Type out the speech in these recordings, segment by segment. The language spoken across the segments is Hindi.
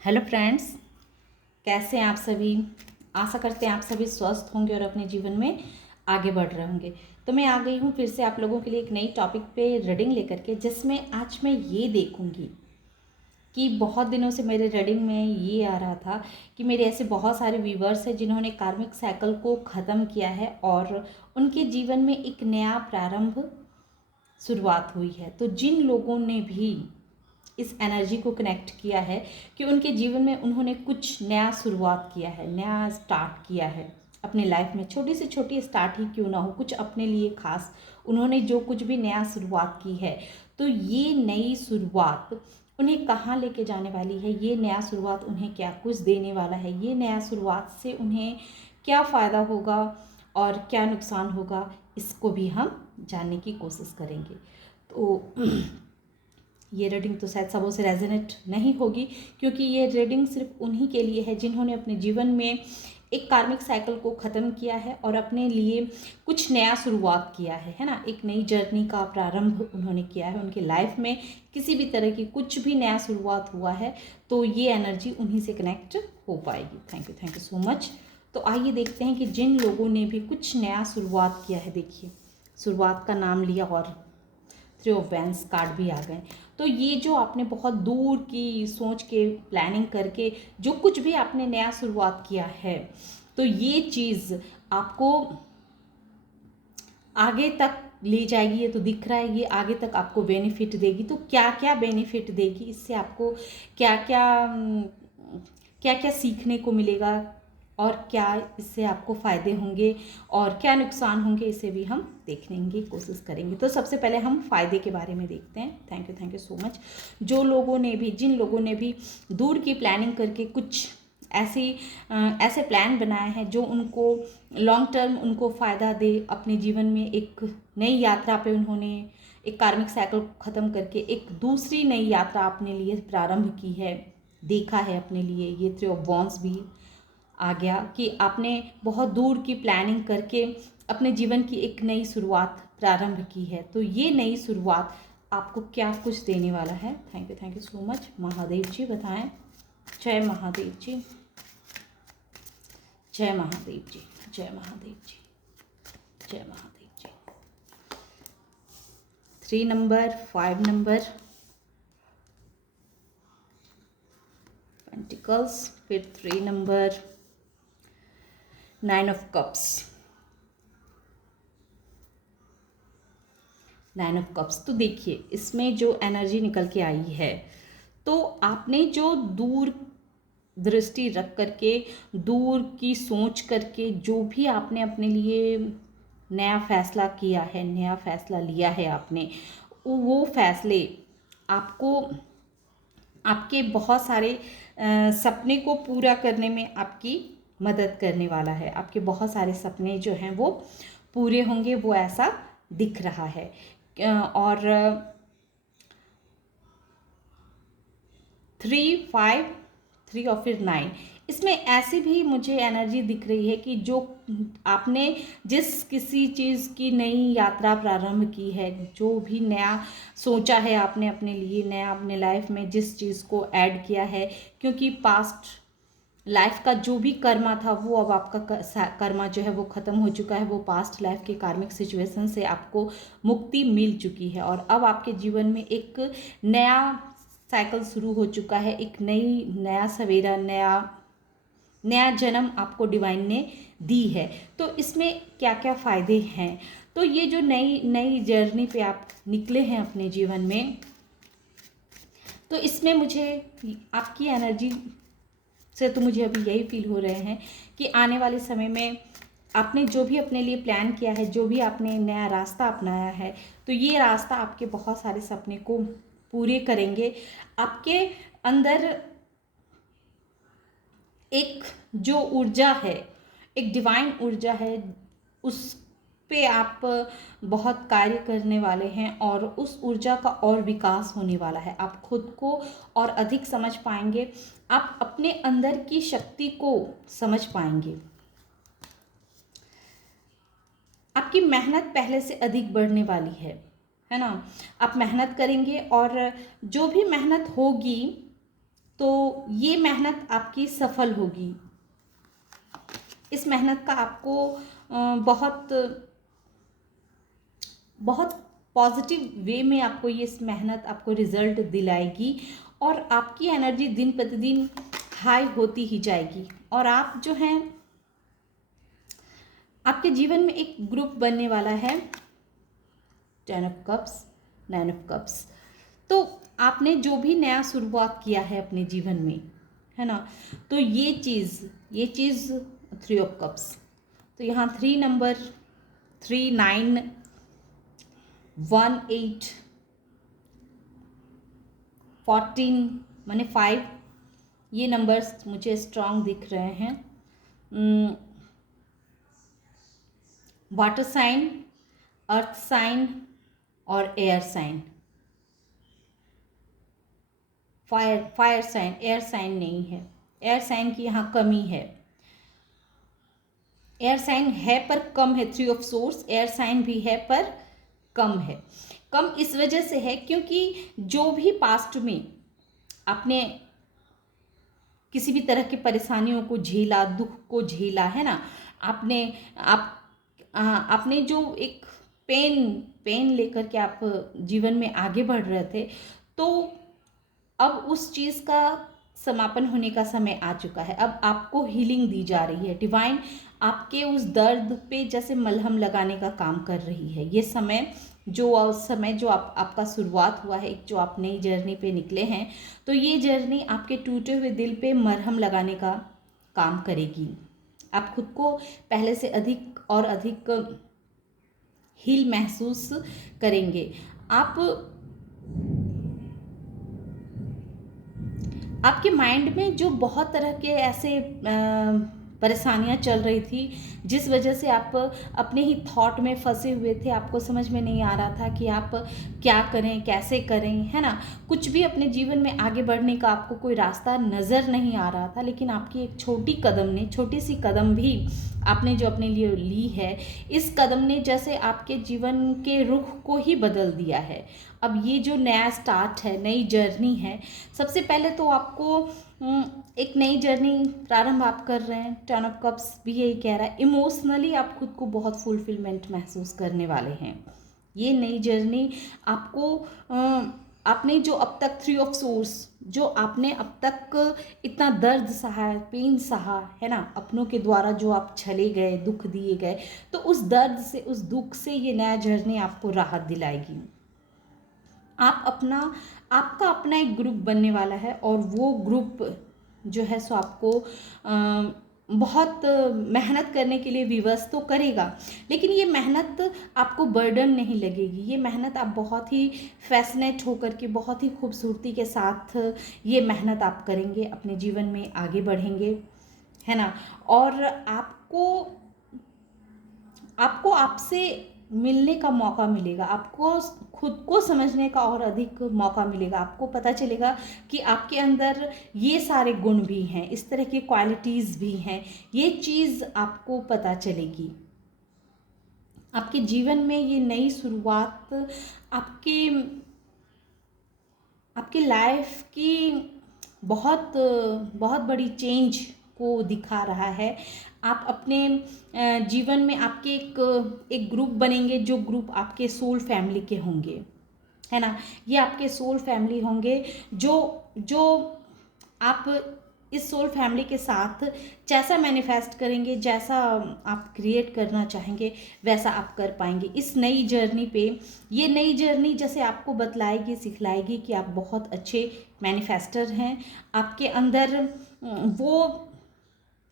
हेलो फ्रेंड्स, कैसे हैं आप सभी। आशा करते हैं आप सभी स्वस्थ होंगे और अपने जीवन में आगे बढ़ रहे होंगे। तो मैं आ गई हूँ फिर से आप लोगों के लिए एक नई टॉपिक पे रीडिंग लेकर के, जिसमें आज मैं ये देखूँगी कि बहुत दिनों से मेरे रीडिंग में ये आ रहा था कि मेरे ऐसे बहुत सारे व्यूवर्स हैं जिन्होंने कार्मिक साइकिल को ख़त्म किया है और उनके जीवन में एक नया प्रारंभ शुरुआत हुई है। तो जिन लोगों ने भी इस एनर्जी को कनेक्ट किया है कि उनके जीवन में उन्होंने कुछ नया शुरुआत किया है, नया स्टार्ट किया है अपनी लाइफ में, छोटी से छोटी स्टार्ट ही क्यों ना हो, कुछ अपने लिए खास उन्होंने जो कुछ भी नया शुरुआत की है, तो ये नई शुरुआत उन्हें कहाँ लेके जाने वाली है, ये नया शुरुआत उन्हें क्या कुछ देने वाला है, ये नया शुरुआत से उन्हें क्या फ़ायदा होगा और क्या नुकसान होगा, इसको भी हम जानने की कोशिश करेंगे। तो ये रीडिंग तो शायद सबों से रेजोनेट नहीं होगी, क्योंकि ये रीडिंग सिर्फ उन्हीं के लिए है जिन्होंने अपने जीवन में एक कार्मिक साइकिल को ख़त्म किया है और अपने लिए कुछ नया शुरुआत किया है ना, एक नई जर्नी का प्रारंभ उन्होंने किया है। उनकी लाइफ में किसी भी तरह की कुछ भी नया शुरुआत हुआ है तो ये एनर्जी उन्हीं से कनेक्ट हो पाएगी। Thank you so much. तो आइए देखते हैं कि जिन लोगों ने भी कुछ नया शुरुआत किया है, देखिए शुरुआत का नाम लिया और 3 ऑफ वैंड्स कार्ड भी आ गए। तो ये जो आपने बहुत दूर की सोच के प्लानिंग करके जो कुछ भी आपने नया शुरुआत किया है, तो ये चीज़ आपको आगे तक ले जाएगी। ये तो दिख रहा है, ये आगे तक आपको बेनिफिट देगी। तो क्या क्या बेनिफिट देगी, इससे आपको क्या क्या सीखने को मिलेगा और क्या इससे आपको फ़ायदे होंगे और क्या नुकसान होंगे, इसे भी हम देखने की कोशिश करेंगे। तो सबसे पहले हम फ़ायदे के बारे में देखते हैं। Thank you so much. जिन लोगों ने भी दूर की प्लानिंग करके कुछ ऐसे प्लान बनाए हैं जो उनको लॉन्ग टर्म उनको फ़ायदा दे, अपने जीवन में एक नई यात्रा पे उन्होंने एक कार्मिक साइकिल ख़त्म करके एक दूसरी नई यात्रा अपने लिए प्रारंभ की है, देखा है अपने लिए। ये 3 ऑफ वॉन्ड्स भी आ गया कि आपने बहुत दूर की प्लानिंग करके अपने जीवन की एक नई शुरुआत प्रारंभ की है। तो ये नई शुरुआत आपको क्या कुछ देने वाला है। Thank you so much. Mahadev ji बताएं। जय महादेव जी, जय महादेव जी, जय महादेव जी, जय महादेव जी। 3 नंबर, 5 नंबर पेंटिकल्स, फिर 3 number, 9 of cups, 9 of cups. तो देखिए इसमें जो एनर्जी निकल के आई है, तो आपने जो दूर दृष्टि रख करके, दूर की सोच करके जो भी आपने अपने लिए नया फैसला किया है, नया फैसला लिया है आपने, वो फैसले आपको आपके बहुत सारे सपने को पूरा करने में आपकी मदद करने वाला है। आपके बहुत सारे सपने जो हैं वो पूरे होंगे, वो ऐसा दिख रहा है। और 3, 5, 3 और फिर 9, इसमें ऐसी भी मुझे एनर्जी दिख रही है कि जो आपने जिस किसी चीज़ की नई यात्रा प्रारंभ की है, जो भी नया सोचा है आपने अपने लिए, नया अपने लाइफ में जिस चीज़ को ऐड किया है, क्योंकि पास्ट लाइफ का जो भी कर्मा था वो अब आपका कर्मा जो है वो ख़त्म हो चुका है। वो पास्ट लाइफ के कार्मिक सिचुएशन से आपको मुक्ति मिल चुकी है और अब आपके जीवन में एक नया साइकिल शुरू हो चुका है, एक नया सवेरा, नया जन्म आपको डिवाइन ने दी है। तो इसमें क्या क्या फ़ायदे हैं, तो ये जो नई जर्नी पे आप निकले हैं अपने जीवन में, तो इसमें मुझे आपकी एनर्जी से तो मुझे अभी यही फील हो रहे हैं कि आने वाले समय में आपने जो भी अपने लिए प्लान किया है, जो भी आपने नया रास्ता अपनाया है, तो ये रास्ता आपके बहुत सारे सपने को पूरे करेंगे। आपके अंदर एक जो ऊर्जा है, एक डिवाइन ऊर्जा है, उस पे आप बहुत कार्य करने वाले हैं और उस ऊर्जा का और विकास होने वाला है। आप खुद को और अधिक समझ पाएंगे, आप अपने अंदर की शक्ति को समझ पाएंगे। आपकी मेहनत पहले से अधिक बढ़ने वाली है ना। आप मेहनत करेंगे और जो भी मेहनत होगी तो ये मेहनत आपकी सफल होगी। इस मेहनत का आपको बहुत बहुत पॉजिटिव वे में आपको ये इस मेहनत आपको रिजल्ट दिलाएगी, और आपकी एनर्जी दिन प्रतिदिन हाई होती ही जाएगी। और आप जो हैं, आपके जीवन में एक ग्रुप बनने वाला है, 10 ऑफ कप्स, 9 ऑफ कप्स। तो आपने जो भी नया शुरुआत किया है अपने जीवन में, है ना, तो ये चीज़ 3 ऑफ कप्स। तो यहाँ 3 नंबर, 3, 9, 1, 8, 14 माने 5, ये नंबर्स मुझे स्ट्रांग दिख रहे हैं। वाटर साइन, अर्थ साइन और air sign. Fire sign, air sign नहीं है, एयर साइन की यहाँ कमी है। एयर साइन है पर कम है, 3 ऑफ सोर्स, एयर साइन भी है पर कम है। कम इस वजह से है क्योंकि जो भी पास्ट में आपने किसी भी तरह की परेशानियों को झेला, दुख को झेला, है ना, आपने जो एक पेन लेकर के आप जीवन में आगे बढ़ रहे थे, तो अब उस चीज़ का समापन होने का समय आ चुका है। अब आपको हीलिंग दी जा रही है। डिवाइन आपके उस दर्द पे जैसे मलहम लगाने का काम कर रही है। ये समय जो आपका शुरुआत हुआ है, जो आप नई जर्नी पे निकले हैं, तो ये जर्नी आपके टूटे हुए दिल पे मरहम लगाने का काम करेगी। आप खुद को पहले से अधिक और अधिक हील महसूस करेंगे। आपके माइंड में जो बहुत तरह के ऐसे परेशानियां चल रही थी, जिस वजह से आप अपने ही थॉट में फंसे हुए थे, आपको समझ में नहीं आ रहा था कि आप क्या करें, कैसे करें, है ना, कुछ भी अपने जीवन में आगे बढ़ने का आपको कोई रास्ता नज़र नहीं आ रहा था। लेकिन आपकी एक छोटी सी कदम भी आपने जो अपने लिए ली है, इस कदम ने जैसे आपके जीवन के रुख को ही बदल दिया है। अब ये जो नया स्टार्ट है, नई जर्नी है, सबसे पहले तो आपको एक नई जर्नी प्रारंभ आप कर रहे हैं। 10 ऑफ कप्स भी यही कह रहा है, इमोशनली आप खुद को बहुत फुलफिलमेंट महसूस करने वाले हैं। ये नई जर्नी आपको आपने जो अब तक 3 ऑफ सोर्स, जो आपने अब तक इतना दर्द सहा, पेन सहा, है ना, अपनों के द्वारा जो आप छले गए, दुख दिए गए, तो उस दर्द से, उस दुख से ये नया जर्नी आपको राहत दिलाएगी। आपका अपना एक ग्रुप बनने वाला है, और वो ग्रुप जो है सो आपको बहुत मेहनत करने के लिए विवश तो करेगा, लेकिन ये मेहनत आपको बर्डन नहीं लगेगी। ये मेहनत आप बहुत ही फैसिनेट होकर के, बहुत ही खूबसूरती के साथ ये मेहनत आप करेंगे, अपने जीवन में आगे बढ़ेंगे, है ना। और आपको आपसे मिलने का मौका मिलेगा, आपको खुद को समझने का और अधिक मौका मिलेगा। आपको पता चलेगा कि आपके अंदर ये सारे गुण भी हैं, इस तरह की क्वालिटीज़ भी हैं, ये चीज़ आपको पता चलेगी। आपके जीवन में ये नई शुरुआत आपके लाइफ की बहुत बहुत बड़ी चेंज को दिखा रहा है। आप अपने जीवन में आपके एक ग्रुप बनेंगे, जो ग्रुप आपके सोल फैमिली के होंगे, है ना। ये आपके सोल फैमिली होंगे, जो आप इस सोल फैमिली के साथ जैसा मैनिफेस्ट करेंगे, जैसा आप क्रिएट करना चाहेंगे, वैसा आप कर पाएंगे इस नई जर्नी पे। ये नई जर्नी जैसे आपको बतलाएगी, सिखलाएगी कि आप बहुत अच्छे मैनिफेस्टर हैं। आपके अंदर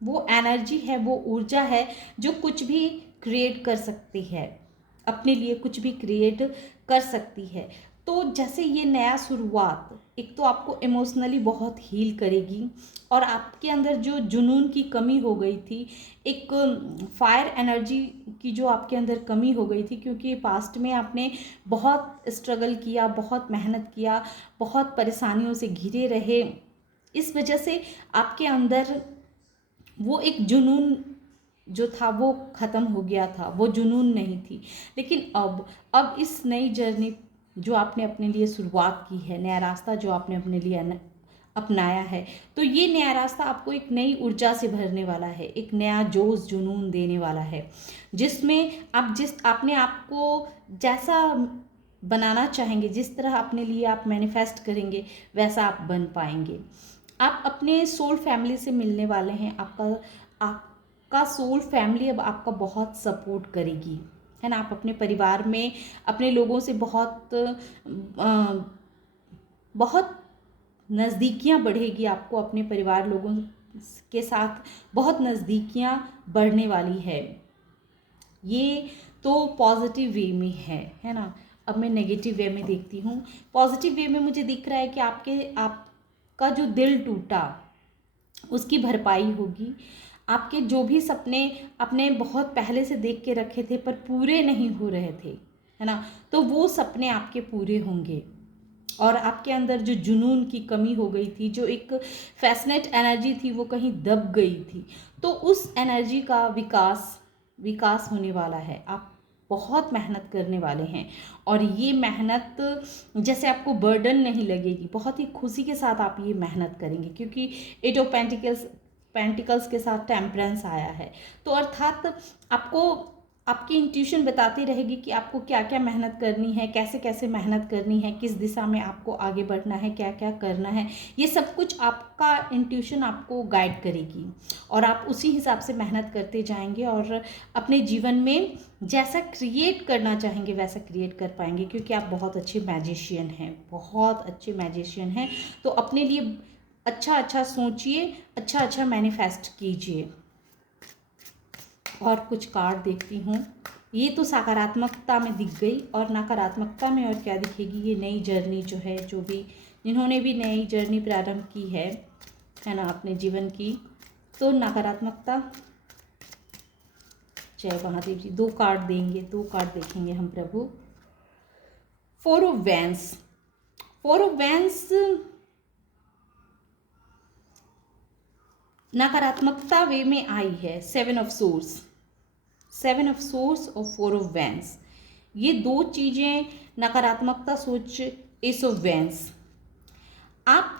वो एनर्जी है, वो ऊर्जा है, जो कुछ भी क्रिएट कर सकती है, अपने लिए कुछ भी क्रिएट कर सकती है। तो जैसे ये नया शुरुआत एक तो आपको इमोशनली बहुत हील करेगी, और आपके अंदर जो जुनून की कमी हो गई थी, एक फायर एनर्जी की जो आपके अंदर कमी हो गई थी, क्योंकि पास्ट में आपने बहुत स्ट्रगल किया, बहुत मेहनत किया, बहुत परेशानियों से घिरे रहे, इस वजह से आपके अंदर वो एक जुनून जो था वो ख़त्म हो गया था, वो जुनून नहीं थी। लेकिन अब इस नई जर्नी जो आपने अपने लिए शुरुआत की है, नया रास्ता जो आपने अपने लिए अपनाया है, तो ये नया रास्ता आपको एक नई ऊर्जा से भरने वाला है, एक नया जोश जुनून देने वाला है, जिसमें आप अपने आप को जैसा बनाना चाहेंगे, जिस तरह अपने लिए आप मैनिफेस्ट करेंगे, वैसा आप बन पाएंगे। आप अपने सोल फैमिली से मिलने वाले हैं। आपका सोल फैमिली अब आपका बहुत सपोर्ट करेगी, है ना। आप अपने परिवार में अपने लोगों से बहुत नज़दीकियाँ बढ़ेगी। आपको अपने परिवार लोगों के साथ बहुत नज़दीकियाँ बढ़ने वाली है। ये तो पॉजिटिव वे में है ना। अब मैं नेगेटिव वे में देखती हूँ। पॉजिटिव वे में मुझे दिख रहा है कि आपका जो दिल टूटा उसकी भरपाई होगी। आपके जो भी सपने अपने बहुत पहले से देख के रखे थे पर पूरे नहीं हो रहे थे, है ना, तो वो सपने आपके पूरे होंगे। और आपके अंदर जो जुनून की कमी हो गई थी, जो एक फैसिनेट एनर्जी थी, वो कहीं दब गई थी, तो उस एनर्जी का विकास होने वाला है। आप बहुत मेहनत करने वाले हैं और ये मेहनत जैसे आपको बर्डन नहीं लगेगी, बहुत ही खुशी के साथ आप ये मेहनत करेंगे, क्योंकि एट ऑफ पेंटिकल्स के साथ टेम्परेंस आया है। तो अर्थात आपको आपकी इंट्यूशन बताती रहेगी कि आपको क्या क्या मेहनत करनी है, कैसे कैसे मेहनत करनी है, किस दिशा में आपको आगे बढ़ना है, क्या क्या करना है। ये सब कुछ आपका इंट्यूशन आपको गाइड करेगी और आप उसी हिसाब से मेहनत करते जाएंगे और अपने जीवन में जैसा क्रिएट करना चाहेंगे वैसा क्रिएट कर पाएंगे, क्योंकि आप बहुत अच्छे मैजिशियन हैं, बहुत अच्छे मैजिशियन हैं। तो अपने लिए अच्छा अच्छा सोचिए, अच्छा अच्छा मैनिफेस्ट कीजिए। और कुछ कार्ड देखती हूँ। ये तो सकारात्मकता में दिख गई, और नकारात्मकता में और क्या दिखेगी, ये नई जर्नी जो है, जो भी जिन्होंने भी नई जर्नी प्रारंभ की है ना अपने जीवन की, तो नकारात्मकता। जय महादेव जी। 2 कार्ड देंगे, 2 कार्ड देखेंगे हम प्रभु। 4 ऑफ वैंस। 4 ऑफ वैंस नकारात्मकता वे में आई है। 7 ऑफ सोर्स और 4 ऑफ वैंस, ये 2 चीज़ें नकारात्मकता सोच। एस ऑफ वैंस, आप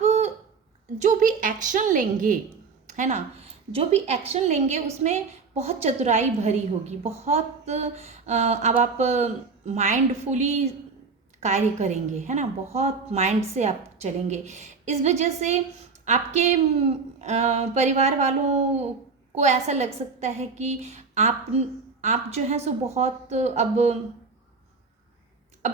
जो भी एक्शन लेंगे, है ना, जो भी एक्शन लेंगे उसमें बहुत चतुराई भरी होगी, बहुत अब आप माइंडफुली कार्य करेंगे, है ना, बहुत माइंड से आप चलेंगे। इस वजह से आपके परिवार वालों को ऐसा लग सकता है कि आप जो है सो बहुत अब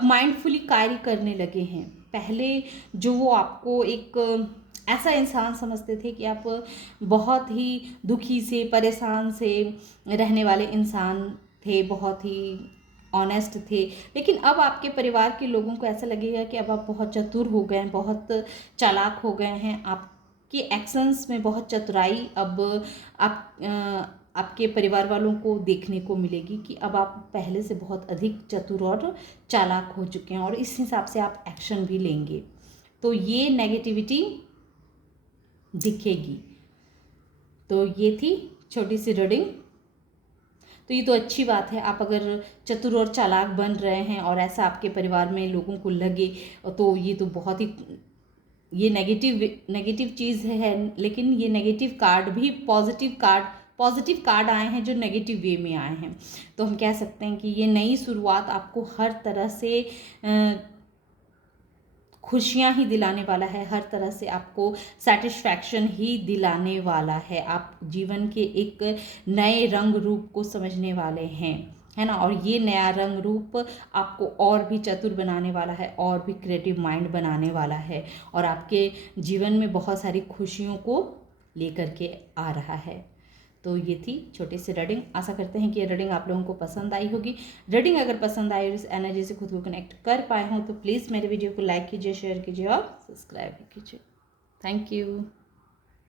माइंडफुली कार्य करने लगे हैं। पहले जो वो आपको एक ऐसा इंसान समझते थे कि आप बहुत ही दुखी से, परेशान से रहने वाले इंसान थे, बहुत ही ऑनेस्ट थे, लेकिन अब आपके परिवार के लोगों को ऐसा लगेगा कि अब आप बहुत चतुर हो गए हैं, बहुत चालाक हो गए हैं। आपके एक्शंस में बहुत चतुराई अब आपके परिवार वालों को देखने को मिलेगी कि अब आप पहले से बहुत अधिक चतुर और चालाक हो चुके हैं, और इस हिसाब से आप एक्शन भी लेंगे। तो ये नेगेटिविटी दिखेगी। तो ये थी छोटी सी रीडिंग। तो ये तो अच्छी बात है, आप अगर चतुर और चालाक बन रहे हैं और ऐसा आपके परिवार में लोगों को लगे, तो ये तो बहुत ही, ये नेगेटिव चीज़ है। लेकिन ये नेगेटिव कार्ड भी पॉजिटिव कार्ड आए हैं जो नेगेटिव वे में आए हैं। तो हम कह सकते हैं कि ये नई शुरुआत आपको हर तरह से खुशियाँ ही दिलाने वाला है, हर तरह से आपको सेटिस्फैक्शन ही दिलाने वाला है। आप जीवन के एक नए रंग रूप को समझने वाले हैं, है ना। और ये नया रंग रूप आपको और भी चतुर बनाने वाला है, और भी क्रिएटिव माइंड बनाने वाला है, और आपके जीवन में बहुत सारी खुशियों को लेकर के आ रहा है। तो ये थी छोटी सी रीडिंग। आशा करते हैं कि ये रीडिंग आप लोगों को पसंद आई होगी। रीडिंग अगर पसंद आई और इस एनर्जी से खुद को कनेक्ट कर पाए हों तो प्लीज़ मेरे वीडियो को लाइक कीजिए, शेयर कीजिए और सब्सक्राइब भी कीजिए। Thank you.